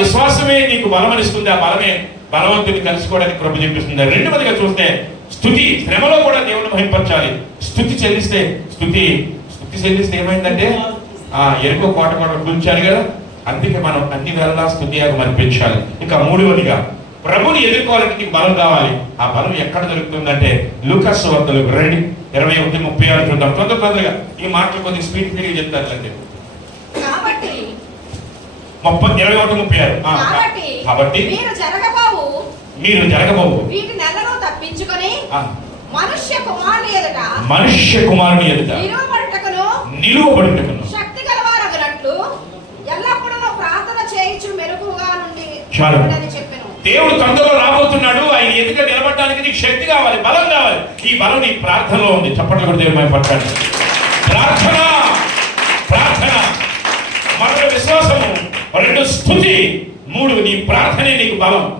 విశ్వాసమే నీకు బలమనిస్తుంది ఆ బలమే బలవంతుని కలుసుకోవడానికి కృప చూపిస్తుంది. రెండవదిగా చూస్తే స్థుతి శ్రమలో కూడా దేవుని మహింపరచాలి. స్థుతి చెల్లిస్తే స్థుతి స్థుతి చెల్లిస్తే ఏమైందంటే ఆ ఎరుకో కోట కోట గురించాలి కదా అందుకే మనం అన్ని వేళలా స్థుతియాగం అనిపించాలి ఇంకా మూడవదిగా ప్రభుని ఎదుర్కోవాలంటే నీకు బలం కావాలి. ఆ బలం ఎక్కడ దొరుకుతుందంటే లూకస్ వార్తలు రండి ఇరవై ఒకటి ముప్పై ఆరు చూద్దాం. తొందర తొందరగా ఈ మాటలు కొద్దిగా స్పీడ్ తిరిగి చెప్తారు అంటే ముప్పై ఇరవై ఒకటి ముప్పై ఆరు. కాబట్టి మీరు జరగబావు. మీరు జరగబోవు. తప్పించుకొని మనుష్య కుమారుని ఎదుట మనుష్య కుమారుని ఎదుట నిలువబడుటకును నిలువబడుటకును శక్తి గలవారగునట్లు ఎల్లప్పుడూ ప్రార్థన చేయించు మెరుగుగా నుండి చాలు. దేవుడు తొందరలో రాబోతున్నాడు. ఆయన ఎదుట నిలబడడానికి నీకు శక్తి కావాలి బలం కావాలి. ఈ బలం నీ ప్రార్థనలో ఉంది. చప్పట్లు కూడా దేవుడు పట్టాలి ప్రార్థన! ప్రార్థన! మరొక విశ్వాసము. రెండు స్థుతి మూడు నీ ప్రార్థనే నీకు బలం.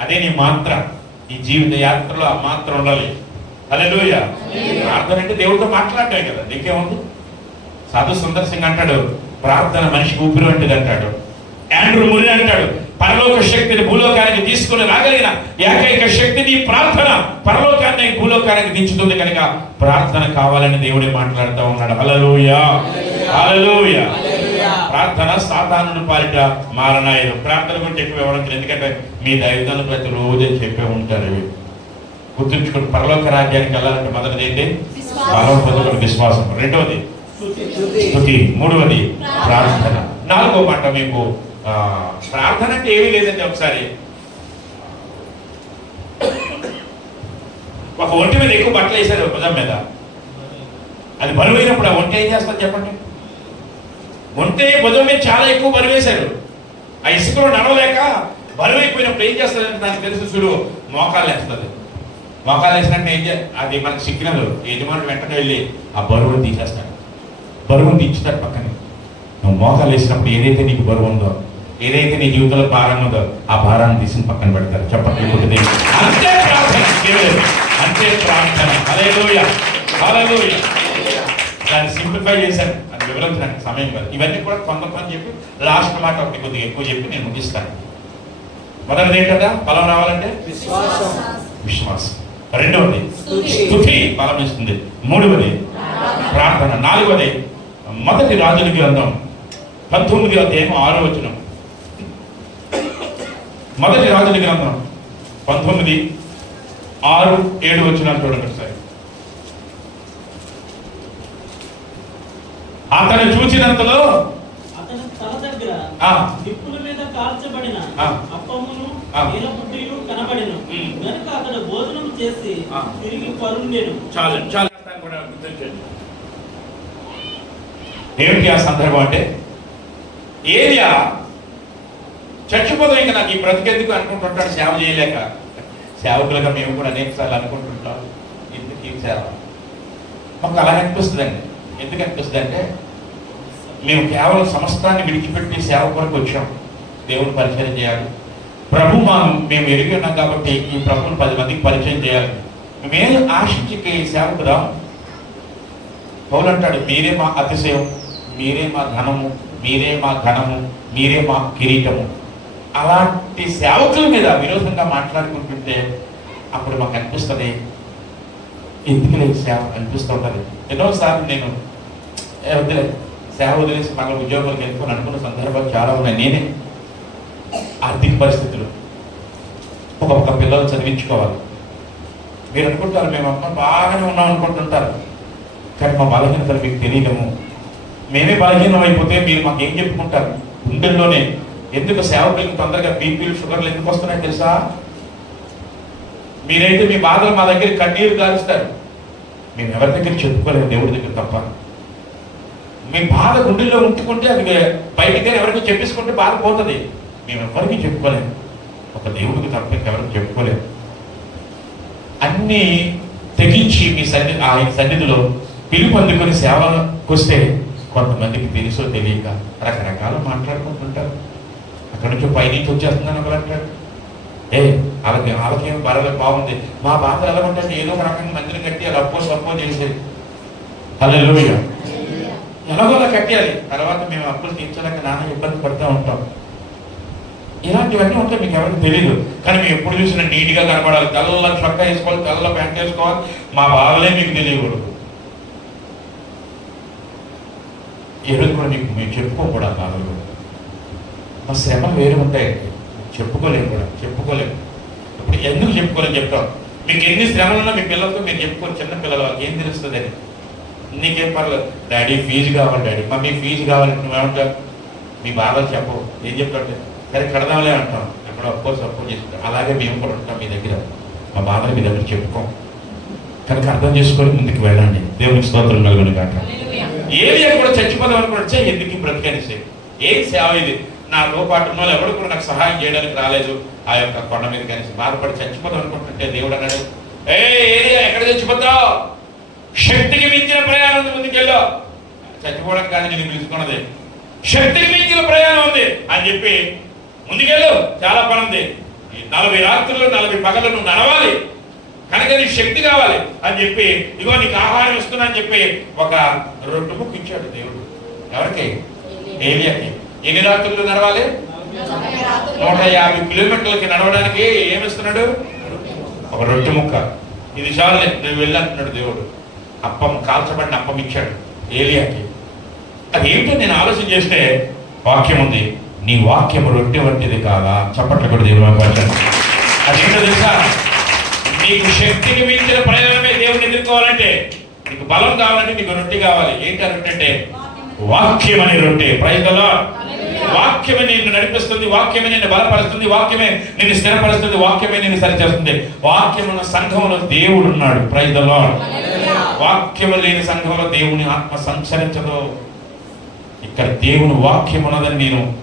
అదే నీ మాత్ర. నీ జీవిత యాత్రలో ఆ మాత్ర ఉండాలి. హల్లెలూయా. ప్రార్థన అంటే దేవుడితో మాట్లాడటమే కదా నీకేముంది? సాధు సుందర్ సింగ్ అంటాడు ప్రార్థన మనిషికి ఊపిరి వంటిది అంటాడు. ఆండ్రూ మురి అంటాడు పరలోక శక్తిని భూలోకానికి తీసుకుని రాగలిగిన ఏకైక శక్తి నీ ప్రార్థన. పరలోకాన్ని భూలోకానికి దించుతుంది కనుక ప్రార్థన కావాలని దేవుడే మాట్లాడుతూ ఉన్నాడు. హల్లెలూయా. హల్లెలూయా. ప్రార్థన సాధారణ పాలిట మారనాయలు ప్రార్థన గురించి ఎక్కువ ఇవ్వడం ఎందుకంటే మీ దైవతలు ప్రతి రోజే చెప్పే ఉంటారు ఇవి. గుర్తుంచుకుని పరలోక రాజ్యానికి వెళ్ళాలంటే మొదటిది ఏంటి? పొందుకుని విశ్వాసం. రెండవది? స్థుతి మూడవది? ప్రార్థన. నాలుగో మాట మీకు ఆ, ప్రార్థన అంటే ఏమీ లేదండి ఒకసారి. ఒక ఒంటి మీద ఎక్కువ బట్టలు వేశారు భుజం మీద. అది బరువు అయినప్పుడు ఆ ఒంటి ఏం చేస్తారు చెప్పండి? ఒంటే భుజం మీద చాలా ఎక్కువ బరువు వేశారు. ఆ ఇసుకలో నడవలేక బరువు అయిపోయినప్పుడు ఏం చేస్తారంటే నాకు తెలుసు చూడు మోకాలు వేస్తుంది మోకాలు వేసినట్టు ఏం చే అది మనకి సిగ్నల్. యజమానుడు వెంటనే వెళ్ళి ఆ బరువును తీసేస్తాడు. బరువును తీర్చుతాడు పక్కనే. నువ్వు మోకాలు వేసినప్పుడు ఏదైతే నీకు బరువు ఉందో ఏదైతే నీ జీవితంలో భారం ఉందో ఆ భారాన్ని తీసి పక్కన పెడతారు. చెప్పట్లు కొట్టింది అంతే ప్రార్థన. అంతే ప్రార్థన. హల్లెలూయా. దాన్ని సింప్లిఫై చేశాను వివరించడానికి సమయం కాదు. ఇవన్నీ కూడా కొంత కొంత చెప్పి లాస్ట్ మాట ఒకటి కొద్దిగా ఎక్కువ చెప్పి నేను ముగిస్తాను. మొదటిది ఏంటంటే బలం రావాలంటే? విశ్వాసం. విశ్వాసం. రెండవది. స్థుతి. బలం ఇస్తుంది. మూడవది ప్రార్థన. నాలుగవది మొదటి రాజుల గ్రంథం. పంతొమ్మిది అధ్యాయం ఆరో వచనం. మొదటి రాజుల గ్రంథం. పంతొమ్మిది ఆరు ఏడు వచనాలు చూడండి ఒకసారి అతను చూచినంతలో అతని తల దగ్గర ఆ. నిప్పుల మీద కాల్చబడిన. అప్పమును కనబడెను. అతడు భోజనం చేసి. తిరిగి పరుండెను. చాలు చాలు కూడా గుర్తించండి ఏమిటి ఆ సందర్భం అంటే? ఏరియా చచ్చిపోతాం ఇంకా నాకు ఈ బ్రతికెందుకు అనుకుంటుంటాడు సేవ చేయలేక? సేవకులుగా మేము కూడా అనేక సార్లు అనుకుంటుంటాం. ఎందుకు ఈ సేవ మాకు అలా అనిపిస్తుందండి. ఎందుకు అనిపిస్తుంది అంటే మేము కేవలం సమస్తాన్ని విడిచిపెట్టి సేవ కొరకు వచ్చాం. దేవుని పరిచయం చేయాలి. ప్రభు మా మేము ఎరిగి ఉన్నాం కాబట్టి ఈ ప్రభుని పది మందికి పరిచయం చేయాలి. మేము ఆశించి ఈ సేవకు రాము పౌలు అంటాడు మీరే మా అతిశయం మీరే మా ధనము మీరే మా ఘనము మీరే మా కిరీటము. అలాంటి సేవకుల మీద విరోధంగా మాట్లాడుకుంటుంటే అప్పుడు మాకు అనిపిస్తుంది ఎందుకు లేదు సేవ అనిపిస్తుంటుంది ఎన్నోసార్లు నేను వద్దులే సేవ వదిలేసి మన ఉద్యోగాలకు వెళ్ళుకొని అనుకున్న సందర్భాలు చాలా ఉన్నాయి. నేనే ఆర్థిక పరిస్థితులు. ఒక ఒక పిల్లలు చదివించుకోవాలి. మీరు అనుకుంటారు మేము అమ్మ బాగానే ఉన్నాం అనుకుంటుంటారు. కానీ మా బలహీనతలు మీకు తెలియడము. మేమే బలహీనం అయిపోతే మీరు మాకు ఏం చెప్పుకుంటారు? గుండెల్లోనే ఎందుకు సేవకులకు తొందరగా బీపీలు షుగర్లు ఎందుకు వస్తున్నాయి తెలుసా? మీరైతే మీ బాధలు మా దగ్గర కన్నీరు గారుస్తారు. మేము ఎవరి దగ్గర చెప్పుకోలేము దేవుడి దగ్గర తప్ప. మీ బాధ గుండెల్లో ఉంచుకుంటే అది బయటికి ఎవరికి చెప్పేసుకుంటే బాధ పోతుంది. మేము ఎవరికి చెప్పుకోలేము. ఒక దేవుడికి తప్ప ఎవరికి చెప్పుకోలేము. అన్నీ తెగించి మీ సన్ని ఆయన సన్నిధిలో పిలుపు అందుకొని సేవకు వస్తే కొంతమందికి తెలుసో తెలియక రకరకాలు మాట్లాడుకుంటుంటారు. అక్కడి నుంచి పైనుంచి వచ్చేస్తుందని ఒకరు అంటారు. ఏ వాళ్ళకి వాళ్ళకేం బరలేదు బాగుంది. మా బాధ ఎలా ఉంటే ఏదో ఒక రకంగా మందిని కట్టి అలా అప్పో సప్పో చేసేది. హల్లెలూయా. ఎలాగోలా కట్టేయాలి. తర్వాత మేము అప్పులు తీర్చలేక నాన్న ఇబ్బంది పడుతూ ఉంటాం. ఇలాంటివన్నీ ఉంటాయి మీకు ఎవరికి తెలియదు కానీ మేము ఎప్పుడు చూసినా నీట్గా కనపడాలి తెల్ల చొక్కా వేసుకోవాలి తెల్ల ప్యాంట్ వేసుకోవాలి. మా బావలే మీకు తెలియకూడదు. ఈ రోజు కూడా మీకు మేము చెప్పుకోకూడదు బాధలు మా శ్రమ వేరు ఉంటాయి. చెప్పుకోలేము కూడా. చెప్పుకోలేము. ఇప్పుడు ఎందుకు చెప్పుకోలేము చెప్తాం. మీకు ఎన్ని శ్రమలు ఉన్నా మీ పిల్లలతో మీరు చెప్పుకోరు. చిన్న పిల్లలు వాళ్ళకి ఏం తెలుస్తుంది అని. నీకేం పర్లేదు. డాడీ ఫీజు కావాలి డాడీ. మమ్మీ ఫీజు కావాలి నువ్వేమంటావు? మీ బాధలు చెప్పవు ఏం చెప్తాడు? సరే కడదాంలే అంటాం. ఎక్కడ అప్పో సపోర్ట్ చేసుకుంటాం అలాగే మేము కూడా ఉంటాం మీ దగ్గర. మా బాధలు మీ దగ్గర చెప్పుకోం. కనుక అర్థం చేసుకొని ముందుకు వెళ్ళండి. దేవునికి స్తోత్రం కలుగును కాక ఏది కూడా చచ్చిపోదాం చే ఎందుకు బ్రతికనిసే ఏం సేవ ఇది? నాతో పాటు ఉన్న వాళ్ళు ఎవరు కూడా నాకు సహాయం చేయడానికి రాలేదు. ఆ యొక్క కొండ మీద కలిసి బాధపడి చచ్చిపోదాం అనుకుంటుంటే దేవుడు అన్నాడు ఏ ఏది ఎక్కడ చచ్చిపోతావు? శక్తికి మించిన ప్రయాణం ఉంది ముందుకెళ్ళో చచ్చిపోవడం కానీ నేను పిలుచుకున్నది. శక్తికి మించిన ప్రయాణం ఉంది అని చెప్పి ముందుకెళ్ళు చాలా పని ఉంది. ఈ నలభై రాత్రులు నలభై పగలను నడవాలి. కనుక నీకు శక్తి కావాలి అని చెప్పి ఇగో నీకు ఆహారం ఇస్తున్నా అని చెప్పి ఒక రొట్టె ముక్కు ఇచ్చాడు దేవుడు. ఎవరికి? ఏలియాకి. ఎన్ని రాత్రులు నడవాలి? నూట యాభై కిలోమీటర్లకి నడవడానికి ఏమిస్తున్నాడు ఒక రొట్టె ముక్క. ఇది చాలులే నువ్వు వెళ్ళంటున్నాడు దేవుడు. అప్పం కాల్చబడిన అప్పం ఇచ్చాడు ఏలియాకి. అది ఏమిటో నేను ఆలోచన చేస్తే వాక్యం ఉంది నీ వాక్యం రొట్టె వంటిది కాదా? చప్పట్లు కూడా దేవుడు అదేంటో తెలుసా? నీకు శక్తికి మించిన ప్రయోజనమే దేవుడిని ఎదుర్కోవాలంటే నీకు బలం కావాలంటే నీకు రొట్టె కావాలి. ఏంటి ఆ రొట్టె అంటే? వాక్యం అనే రొట్టె. ప్రైజ్లో వాక్యమే నిన్ను నడిపిస్తుంది వాక్యమే నిన్ను బలపరుస్తుంది వాక్యమే నిన్ను స్థిరపరుస్తుంది వాక్యమే నిన్ను సరిచేస్తుంది. వాక్యమున్న సంఘంలో దేవుడు ఉన్నాడు ప్రైజ్లో వాక్యము లేని సంఘంలో దేవుని ఆత్మ సంచరించదు. ఇక్కడ దేవుని వాక్యం ఉన్నదని నేను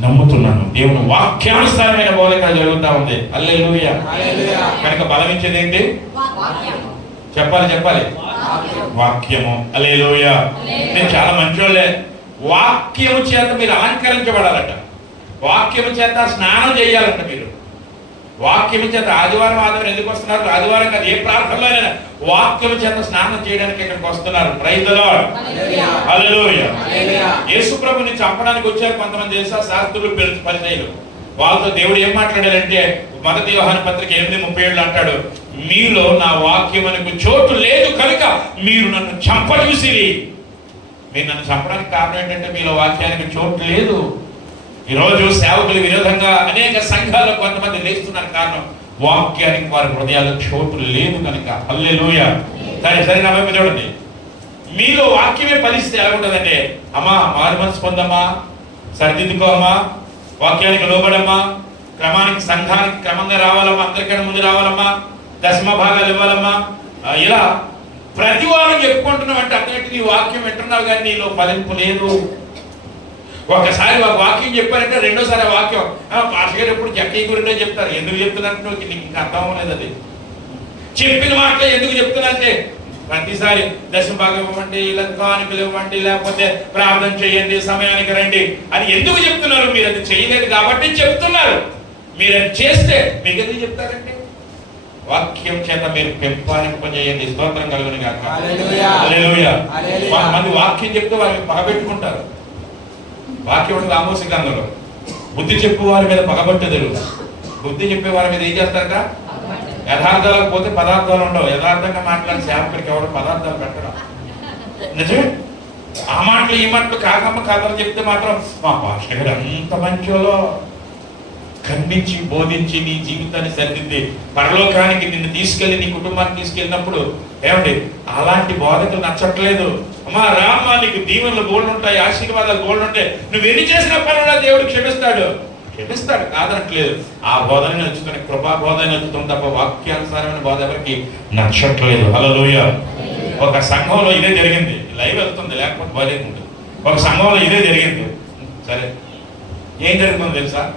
నమ్ముతున్నాను. దేవుని వాక్యానుసారమైన బోధ ఇక్కడ జరుగుతూ ఉంది. అల్లెలుయ కనుక బలం ఇచ్చేది ఏంటి చెప్పాలి. చెప్పాలి వాక్యము. అలేలోయ నేను చాలా మంచోళ్ళే. వాక్యము చేత మీరు అలంకరించబడాలట. వాక్యము చేత స్నానం చేయాలంట మీరు. వాక్యము చేత ఆదివారం ఆదివారం ఎందుకు వస్తున్నారు? ఆదివారం కాదు ఏ ప్రార్థనలోనైనా వాక్యము చేత స్నానం చేయడానికి ఇక్కడికి వస్తున్నారు. ప్రైదలో హల్లెలూయా యేసు ప్రభుని చంపడానికి వచ్చారు కొంతమంది దేశ శాస్త్రులు పరిచయులు. వాళ్ళతో దేవుడు ఏం మాట్లాడారంటే మొదటి యోహాన పత్రిక ఎనిమిది ముప్పై ఏళ్ళు అంటాడు మీలో నా వాక్యమునకు చోటు లేదు కనుక మీరు నన్ను చంపచూసిరి మీరు నన్ను చంపడానికి కారణం ఏంటంటే మీలో వాక్యానికి చోటు లేదు. ఈరోజు సేవకులు విరోధంగా అనేక సంఘాల్లో కొంతమంది లేస్తున్నారు కారణం వాక్యానికి వారి హృదయాలు చోటు లేదు కనుక. హల్లెలూయా. సరే సరే నా వైపు చూడండి. మీలో వాక్యమే ఫలిస్తే ఎలా ఉంటుందంటే అమ్మా మారు మనసు పొందమ్మా సరిదిద్దుకో అమ్మా వాక్యానికి లోబడమ్మా క్రమానికి సంఘానికి క్రమంగా రావాలమ్మా అందరికన్నా ముందు రావాలమ్మా దశమ భాగాలు ఇవ్వాలమ్మా. ఇలా ప్రతి వారం చెప్పుకుంటున్నావు అంటే అర్థం నీ వాక్యం వింటున్నావు కానీ నీలో ఫలింపు లేదు. ఒకసారి ఒక వాక్యం చెప్పారంటే రెండోసారి ఆ వాక్యం. "ఆ, పాస్టర్ గారు ఎప్పుడు జక్కయ్య గురిండే చెప్తారు. ఎందుకు చెప్తున్నట్టు నీకు ఇంకా అర్థం అవ్వలేదు అది. చెప్పిన మాటలే ఎందుకు చెప్తున్నంటే ప్రతిసారి దశమ భాగం ఇవ్వండి ఇలా కానుకలు ఇవ్వండి లేకపోతే ప్రార్థన చేయండి సమయానికి రండి. అని ఎందుకు చెప్తున్నారు? మీరు అది చేయలేదు కాబట్టి చెప్తున్నారు. మీరు అది చేస్తే మీకు ఎందుకు చెప్తారంటే వాక్యం చేత మీరు పెంపాలింపజేయండి స్తోత్రం కలుగుని కాక. కొంతమంది వాక్యం చెప్తే వారిని పగబెట్టుకుంటారు. వాక్యం ఉంటుంది ఆమోసి గ్రంథంలో. బుద్ధి చెప్పు వారి మీద పగబట్టెదరు. బుద్ధి చెప్పే వారి మీద ఏం చేస్తారట? యథార్థాలకు పోతే పదార్థాలు ఉండవు. యథార్థంగా మాట్లాడే సేవకుడికి ఎవరు పదార్థాలు పెట్టడం నిజమే? ఆ మాటలు ఈ మాటలు కాకమ్మ కథలు చెప్తే మాత్రం మా భాష గారు అంత మంచోలో. ఖండించి బోధించి నీ జీవితాన్ని సరిదిద్ది పరలోకానికి నిన్ను తీసుకెళ్ళి నీ కుటుంబాన్ని తీసుకెళ్ళినప్పుడు ఏమండి అలాంటి బోధకులు నచ్చట్లేదు. అమ్మా రామ్మ నీకు దీవెనలు గోల్డ్ ఉంటాయి ఆశీర్వాదాలు గోల్డ్ ఉంటాయి నువ్వు ఎన్ని చేసిన పనులు దేవుడు క్షమిస్తాడు. క్షమిస్తాడు కాదనట్లేదు. ఆ బోధన నచ్చుతుంది కృపా బోధన నచ్చుతుంది తప్ప వాక్యానుసారమైన బోధ ఎవరికి నచ్చట్లేదు. హలోయ ఒక సంఘంలో ఇదే జరిగింది. లైవ్ వెళ్తుంది లేకపోతే బాగాలేదు ఒక సంఘంలో ఇదే జరిగింది. సరే. ఏం జరుగుతుందో తెలుసా?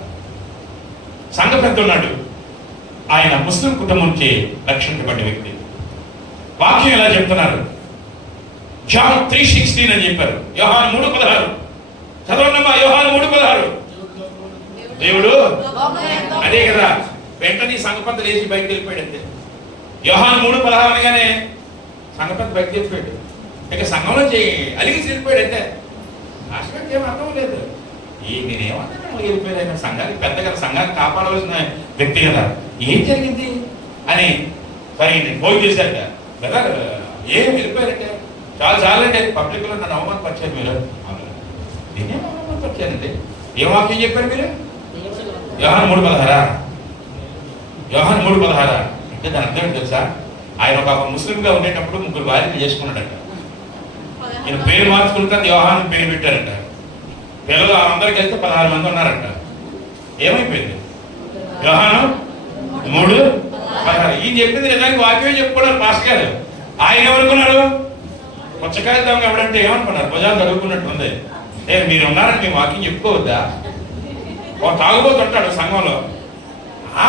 సంఘ పెద్ద ఉన్నాడు ఆయన ముస్లిం కుటుంబం నుంచి రక్షించబడ్డ వ్యక్తి. వాక్యం ఎలా చెప్తున్నారు? జాన్ త్రీ సిక్స్టీన్ అని చెప్పారు. యోహాన్ మూడు పదహారు. చదవండమ్మా యోహాన్ మూడు పదహారు. దేవుడు? అదే కదా వెంటనే సంగపంత లేచి బయటకు వెళ్ళిపోయాడు అంతే. యోహాన్ మూడు పదహారు అనగానే సంగపంత బయటకు వెళ్ళిపోయాడు. ఇక సంఘంలో చేయి అలిగి వెళ్ళిపోయాడు అంతే. రాష్ట్రానికి ఏం అర్థం లేదు. ఈ నేనేమన్నా వెళ్ళిపోయాను సంఘానికి పెద్ద కదా సంఘాన్ని కాపాడవలసిన వ్యక్తి కదా. ఏం జరిగింది? అని సరే భోజనం చేశారట. కదా ఏం వెళ్ళిపోయారంటే చాలా చాలంటే పబ్లిక్లో నన్ను అవమానపరిచారు మీరు. అవును. నేనేం అవమానపరిచానండి. ఏం వాక్యం చెప్పారు మీరు? వ్యవహారం మూడు పదహారా? వ్యవహారం మూడు పదహారా? అంటే దాని అర్థం ఏంటి తెలుసా? ఆయన ఒక ముస్లింగా ఉండేటప్పుడు ముగ్గురు భార్యలు చేసుకున్నాడంట. నేను పేరు మార్చుకుంటాను వ్యవహారం పేరు పెట్టారంట. పిల్లలు అందరికి వెళ్తే పదహారు మంది ఉన్నారంట. ఏమైపోయింది? వ్యవహారం మూడు పదహారు. ఈయన చెప్పింది నిజానికి వాక్యం చెప్పుకున్నారు మాస్టర్ గారు. ఆయన ఎవరుకున్నాడు పుచ్చకాయ దొంగ ఎవడంటే ఏమనుకున్నారు? భుజాలు చదువుకున్నట్టుంది ఏ మీరు ఉన్నారని మీ వాకింగ్ చెప్పుకోవద్దా? ఓ తాగుబోతుంటాడు సంఘంలో. ఆ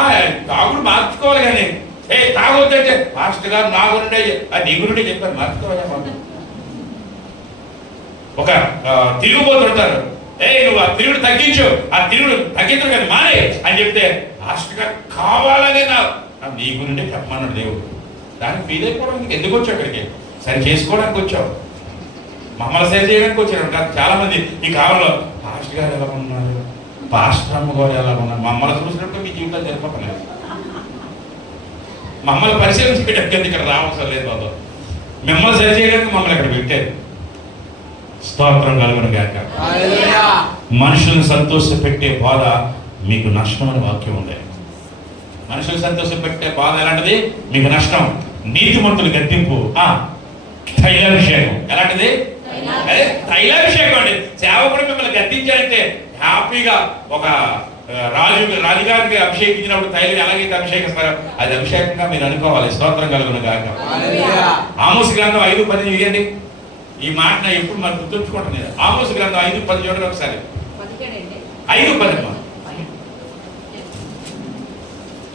తాగుడు మార్చుకోవాలి కానీ ఏ తాగొద్దంటే మాస్టర్ గారు నా గురుండే అది నీ చెప్పారు మార్చుకోవాలి ఒక తిరిగిపోతుంటారు తిరుగుబోతుంటారు ఏ నువ్వు ఆ తిరుగుడు తగ్గించు ఆ తిరుగుడు తగ్గించు కానీ మానే అని చెప్తే మాస్టర్ గారు కావాలనే నా నీ గురుండే చెప్పమన్నాడు దేవుడు. దానికి ఫీల్ అయిపోవడం ఎందుకు వచ్చాడు అక్కడికి? సరి చేసుకోవడానికి వచ్చావు. మమ్మల్ని సరి చేయడానికి వచ్చారు. చాలా మంది ఈ కాలంలో పాస్టర్ గారు ఎలా ఉన్నారు? పాస్టర్ అమ్మ గారు ఎలా ఉన్నారు? మమ్మల్ని చూసినట్టు మీ జీవితాలు జరిపోతలేదు మమ్మల్ని పరిశీలన చేయడానికి ఇక్కడ రావాల్సిన లేదు బాబు. మిమ్మల్ని సరి చేయడానికి మమ్మల్ని ఇక్కడ పెట్టారు. స్తోత్రం కలుగును గాక. మనుషులను సంతోషపెట్టే బాధ మీకు నష్టం అని వాక్యం ఉంది. మనుషులు సంతోషపెట్టే బాధ ఎలాంటిది? మీకు నష్టం. నీతిమంతులు గద్దింపు. ఆ తైలాభిషేకం. ఎలాంటిది? అదే తైలాభిషేకం అండి. సేవకుడు మిమ్మల్ని గద్దించారంటే హ్యాపీగా ఒక రాజు రాజుగారికి అభిషేకించినప్పుడు తైలం ఎలాగైతే అభిషేకిస్తారో అది అభిషేకంగా మీరు అనుకోవాలి. స్తోత్రం కలుగును గాక. ఆమోస్ గ్రంథం ఐదు పది చూడండి ఈ మాట నా ఎప్పుడు మరి గుర్తుంచుకుంటుంది ఆమోస్ గ్రంథం ఐదు పది చూడండి ఒకసారి. ఐదు పది.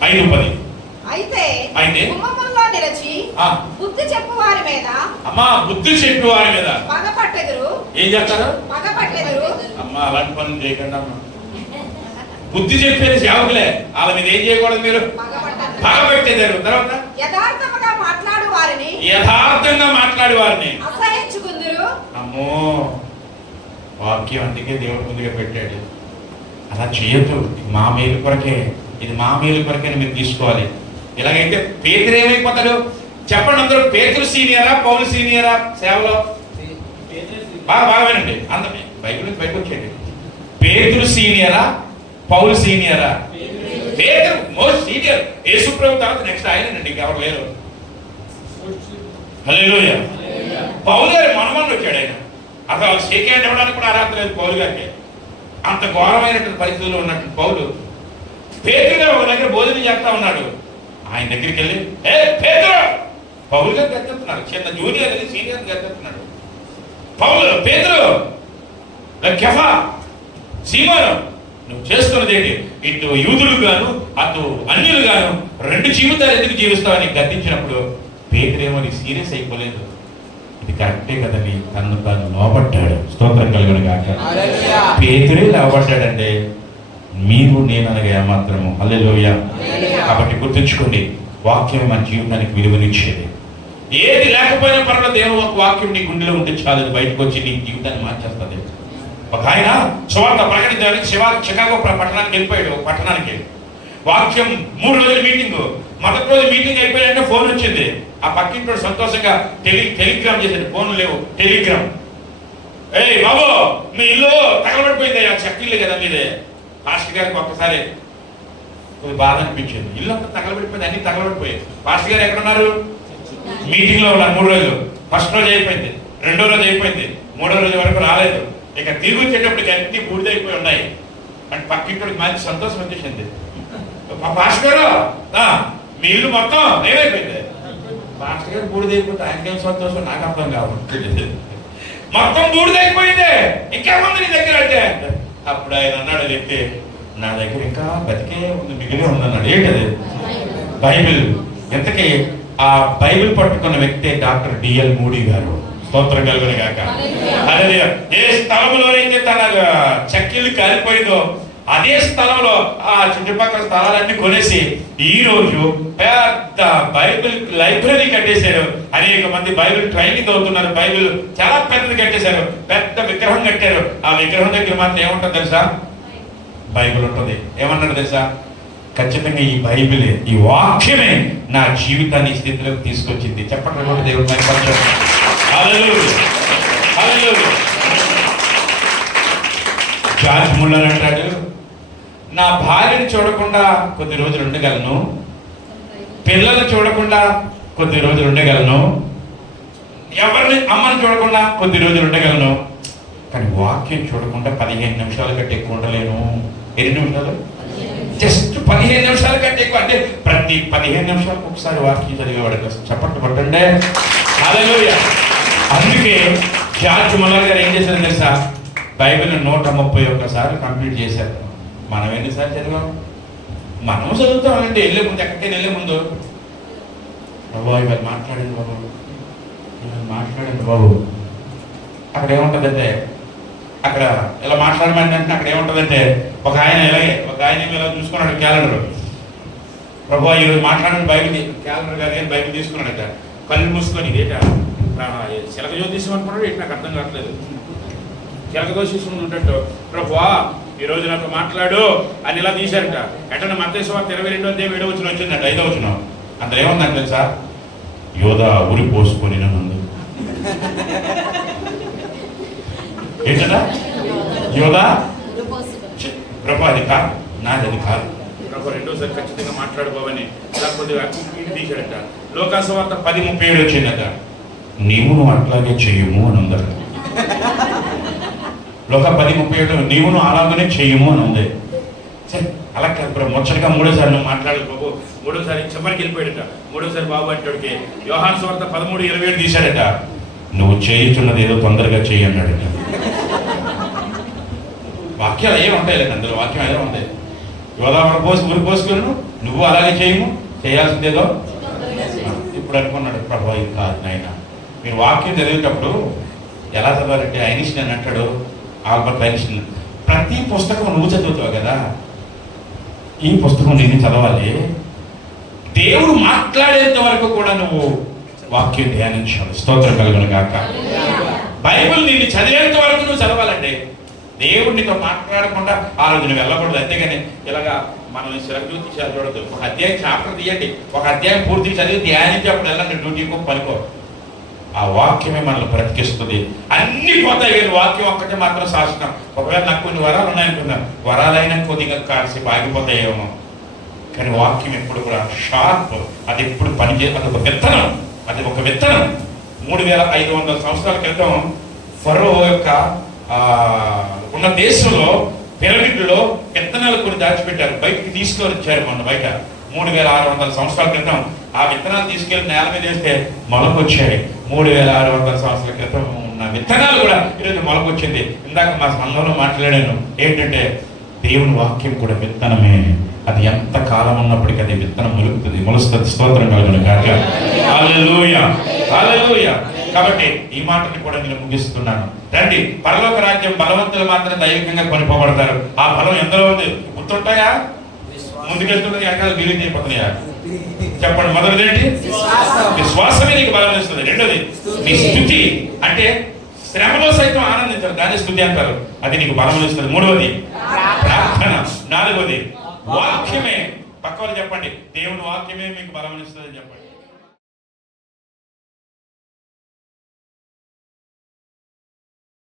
ఐదు పది. అయితే నిలిచి బుద్ధి చెప్పు వారి మీద అమ్మా బుద్ధి చెప్పి వారి మీద. పగ పట్టెదురు ఏం చేస్తారు? పగ పట్టెదురు అమ్మా అలాంటి పనులు చేయకండి అమ్మా. బుద్ధి చెప్పేది సేవకులే. వాళ్ళ మీద ఏం చేయకూడదు మీరు? పగ పట్టెదరు తర్వాత? యథార్థముగా మాట్లాడు వారిని. యథార్థంగా మాట్లాడి వారిని. అసహించుకుందురు. అమ్మో వాక్యం అందుకే దేవుడి ముందుగా పెట్టాడు. అలా చేయొద్దు. మా మేలు కొరకే. ఇది మా మేలు కొరకే మీరు తీసుకోవాలి. ఇలాగైతే పేతురు ఏమైపోతాడు? చెప్పండి అందరూ పేతురు సీనియరా పౌరు సీనియరా సేవలో? బాగా బాగా వినండి. అందమే బైబిల్ నుంచి బయటకు వచ్చేయండి. పేతురు సీనియరా పౌరు సీనియరా? పేతురు మోస్ట్ సీనియర్. యేసు ప్రభు తర్వాత నెక్స్ట్ ఆయనండి ఎవరు లేరు. హల్లెలూయా. పౌలు గారి మనమని వచ్చాడు ఆయన. అసలు షేక్ హ్యాండ్ ఇవ్వడానికి కూడా అర్హత లేదు పౌలు గారికి. అంత ఘోరమైనటువంటి పరిస్థితుల్లో ఉన్నట్టు పౌలు. పేతురు గారు ఒక దగ్గర భోజనం చేస్తా ఉన్నాడు. ఆయన దగ్గరికి వెళ్ళి ఏ పేతురు పౌలు గారు గద్దెత్తున్నాడు చిన్న జూనియర్ వెళ్ళి సీనియర్ గద్దెత్తున్నాడు పౌలు కెఫా సీమోను నువ్వు చేస్తున్నది ఏంటి? ఇటు యూదులు గాను అటు అన్యులు గాను రెండు జీవితాలు ఎందుకు జీవిస్తావని గద్దించినప్పుడు పేదరేమో సీరియస్ అయిపోలేదు. ఇది కరెక్టే కదండి. తను తాను లోపడ్డాడు స్తోత్రం కలిగిన కాక పేదరే లోపడ్డాడండి మీరు నేను అనగా ఏమాత్రము? హల్లెలూయా. కాబట్టి గుర్తుంచుకోండి వాక్యం మన జీవితానికి విలువనిచ్చేది. ఏది లేకపోయినా పర్వాలేదు దేవుని ఒక వాక్యం నీ గుండెలో ఉంటే చాలు బయటకు వచ్చి నీ జీవితాన్ని మార్చేస్తుంది. ఒక ఆయన సువార్త ప్రకటించడానికి శివా చికాగో పట్టణానికి వెళ్ళిపోయాడు ఒక పట్టణానికి. వాక్యం మూడు రోజుల మీటింగ్. మొదటి రోజు మీటింగ్ అయిపోయాలంటే ఫోన్ వచ్చింది. ఆ పక్కింటోడు సంతోషంగా టెలి టెలిగ్రామ్ చేశాడు. ఫోన్ లేవు టెలిగ్రామ్. ఏయ్ బాబు మీ ఇల్లు తగలబడిపోయింది ఆ చెక్కిల్లు కదా మీదే. పాస్టర్ గారికి ఒక్కసారి కొద్ది బాధ అనిపించింది. ఇల్లు అంతా తగలబడిపోయింది అన్ని తగలబడిపోయాయి పాస్టర్ గారు ఎక్కడున్నారు? మీటింగ్లో ఉన్నారు మూడు రోజులు. ఫస్ట్ రోజు అయిపోయింది రెండో రోజు అయిపోయింది మూడో రోజు వరకు రాలేదు. ఇక తిరిగి వచ్చేటప్పటికి అన్ని బూడిదైపోయి ఉన్నాయి. అంటే పక్కింటికి మంచి సంతోషం వచ్చేసింది. మా పాస్టర్ గారు ఆ, మీ ఇల్లు మొత్తం ఏమైపోయింది పాస్టర్ గారు బూడిదైపోతే ఆయనకేం సంతోషం? నాకు అర్థం కావట్లేదు. మొత్తం బూడిదైపోయింది. ఇంకేముంది నీ దగ్గర అంటే? అప్పుడు ఆయన అన్నాడు వ్యక్తి నా దగ్గర ఇంకా బతికే ఉంది మిగిలి ఉందన్నాడు. ఏంటది? బైబిల్. ఎంతకీ ఆ బైబిల్ పట్టుకున్న వ్యక్తే డాక్టర్ డిఎల్ మూడీ గారు. స్తోత్రం కలుగును గాక. హల్లెలూయా. ఏ స్థలంలోనైతే తన చెక్కిళ్ళు కాలిపోయిందో అదే స్థలంలో ఆ చుట్టుపక్కల స్థలాలన్నీ కొనేసి ఈ రోజు పెద్ద బైబిల్ లైబ్రరీ కట్టేశారు. అనేక మంది బైబిల్ ట్రైనింగ్ అవుతున్నారు. బైబిల్ చాలా పెద్దది కట్టేశారు. పెద్ద విగ్రహం కట్టారు. ఆ విగ్రహం దగ్గర మాత్రం ఏముంటుంది తెలుసా? బైబిల్ ఉంటుంది. ఏమన్నాడు తెలుసా? ఖచ్చితంగా ఈ బైబిలే ఈ వాక్యమే నా జీవితాన్ని స్థితిలోకి తీసుకొచ్చింది. చెప్పండి కూడా దేవుడు జార్జ్ ముల్లర్ అంటాడు. నా భార్యని చూడకుండా కొద్ది రోజులు ఉండగలను. పిల్లలు చూడకుండా కొద్ది రోజులు ఉండగలను. ఎవరిని అమ్మని చూడకుండా కొద్ది రోజులు ఉండగలను. కానీ వాక్యం చూడకుండా పదిహేను నిమిషాల కంటే ఎక్కువ ఉండలేను. ఎన్ని నిమిషాలు? జస్ట్ పదిహేను నిమిషాల కంటే ఎక్కువ. అంటే ప్రతి పదిహేను నిమిషాలకు ఒకసారి వాక్యం చదివేవాడు కోసం చప్పట్లు పట్టండి. హల్లెలూయా. అందుకే జార్జ్ ముల్లర్ గారు ఏం చేశారు తెలుసా? బైబిల్ నూట ముప్పై ఒక్కసారి కంప్లీట్ చేశారు. మనం ఎన్నిసార్లు చదివాం? మనం చదువుతామంటే వెళ్ళే ముందు ఎక్కడికైనా వెళ్ళే ముందు. బాబు ఇవాళ మాట్లాడండి బాబు. ఇవాళ బాబు. అక్కడ ఏముంటుందంటే అక్కడ ఇలా మాట్లాడమని అంటే అక్కడ ఏముంటుందంటే ఒక ఆయన ఇలాగే ఒక ఆయన ఇలా చూసుకున్నాడు క్యాలెండర్. ప్రభు ఈరోజు మాట్లాడిన బైబిల్ క్యాలెండర్ గారు కానీ బైబిల్ తీసుకున్నాడట కళ్ళు మూసుకొని ఇదేట? చిలక జ్యోతిష్యం అనుకున్నాడు నాకు అర్థం కావట్లేదు. చిలక జ్యోతిష్యం ఉంటట్టు ప్రభు ఈ రోజు నాకు మాట్లాడు. అని ఇలా తీశారట. ఎటన మతేశ్వార్త ఇరవై రెండో అధ్యాయం ఏడో వచ్చిన వచ్చిందంట ఐదో వచ్చిన అందులో ఏముందంటే తెలుసా? యోధ ఉరి పోసుకొని నన్ను ఏంటట? యోధ? ఛీ, ప్రభు అది కాదు నాది అది కాదు. ప్రభు రెండోసారి ఖచ్చితంగా మాట్లాడుకోవని ఇలా కొద్దిగా తీశాడట లోకాసవార్త పది ముప్పై ఏడు వచ్చిందట. నీవు నువ్వు అట్లాగే చెయ్యము అని ఉందట లోక పది ముప్పై ఏడు నీవును అలాగనే చేయము అని ఉంది. సరే అలా కాదు ప్రభు ముచ్చటగా మూడోసారి నువ్వు మాట్లాడదు బాబు. మూడోసారి చివరికి వెళ్ళిపోయాడట. మూడోసారి బాబు అంటాడికి వ్యవహార స్వార్థ పదమూడు ఇరవై ఏడు తీశాడట. నువ్వు చేయుచున్నది ఏదో తొందరగా చేయి అన్నాడట. వాక్యాలు ఏమి ఉంటాయి లేదు అందులో? వాక్యం ఏదో ఉంది. గోదావరి పోసి ఊరి పోసుకున్నాను నువ్వు అలాగే చేయము? చేయాల్సిందేదో? ఇప్పుడు అనుకున్నాడు ప్రభా ఇది కాదు నాయన. మీరు వాక్యం చదివేటప్పుడు ఎలా చదవాలంటే నేను అంటాడు. ఆల్బర్ట్ ఐన్స్టీన్ ప్రతి పుస్తకం నువ్వు చదువుతావు కదా? ఈ పుస్తకం నేను చదవాలి. దేవుడు మాట్లాడేంత వరకు కూడా నువ్వు వాక్యం ధ్యానించాలి. స్తోత్రం కలుగును కాక బైబిల్ నిన్ను చదివేంత వరకు నువ్వు చదవాలండి. దేవుడినితో మాట్లాడకుండా ఆ రోజు నువ్వు వెళ్ళకూడదు. అంతేగాని ఇలాగా మనం శ్రద్ధ డ్యూటీ చదవకూడదు ఒక అధ్యాయం చాప్టర్ తీయండి. ఒక అధ్యాయం పూర్తి చదివి ధ్యానించి అప్పుడు వెళ్ళండి. డ్యూటీకి పనుకో. ఆ వాక్యమే మనల్ని బ్రతికిస్తుంది అన్ని పోతాయి కానీ వాక్యం ఒక్కటే మాత్రం శాసనం ఒకవేళ నాకు కొన్ని వరాలు ఉన్నాయనుకున్నాను వరాలైనా కొద్దిగా కాసేపు ఆగిపోతాయేమో. కానీ వాక్యం ఎప్పుడు కూడా షార్ప్. అది ఎప్పుడు పనిచే అది ఒక విత్తనం. అది ఒక విత్తనం. మూడు వేల ఐదు వందల సంవత్సరాల క్రితం ఫరో యొక్క ఉన్న దేశంలో పిరమిడ్లో విత్తనాలు కొన్ని దాచిపెట్టారు. బయటికి తీసుకొని వచ్చారు మొన్న బయట. మూడు వేల ఆరు వందల సంవత్సరాల క్రితం ఆ విత్తనాలు తీసుకెళ్ళి నేల మీద వేస్తే మొలకొచ్చాయి మూడు వేల ఆరు వందల సంవత్సరాల క్రితం ఉన్న విత్తనాలు కూడా ఈరోజు మొలకొచ్చింది. ఇందాక మా సంఘంలో మాట్లాడాను. ఏంటంటే దేవుని వాక్యం కూడా విత్తనమే. అది ఎంత కాలం ఉన్నప్పటికీ అది విత్తనం మొలుకుతుంది మొలుస్తుంది. స్తోత్రం కలుగును. కాక కాబట్టి ఈ మాటని కూడా నేను ముగిస్తున్నాను. రండి. పరలోక రాజ్యం బలవంతులు మాత్రం దైవికంగా కొనిపోబడతారు. ఆ బలం ఎంతలో ఉంది? గుర్తుంటాయా? ముందుకెళ్తున్నది ఎక్కడ బిలీవ్ అయిపోతున్నాయా? చెప్పండి మొదటిది ఏంటి విశ్వాసమే నీకు బలం ఇస్తుంది. రెండోది నీ స్థుతి. అంటే శ్రమలో సైతం ఆనందించారు దాన్ని స్థుతి అంటారు. అది నీకు బలం ఇస్తుంది. మూడవది ప్రార్థన. నాలుగవది వాక్యమే. పక్క వాళ్ళు చెప్పండి. దేవుని వాక్యమే మీకు బలం ఇస్తుంది చెప్పండి.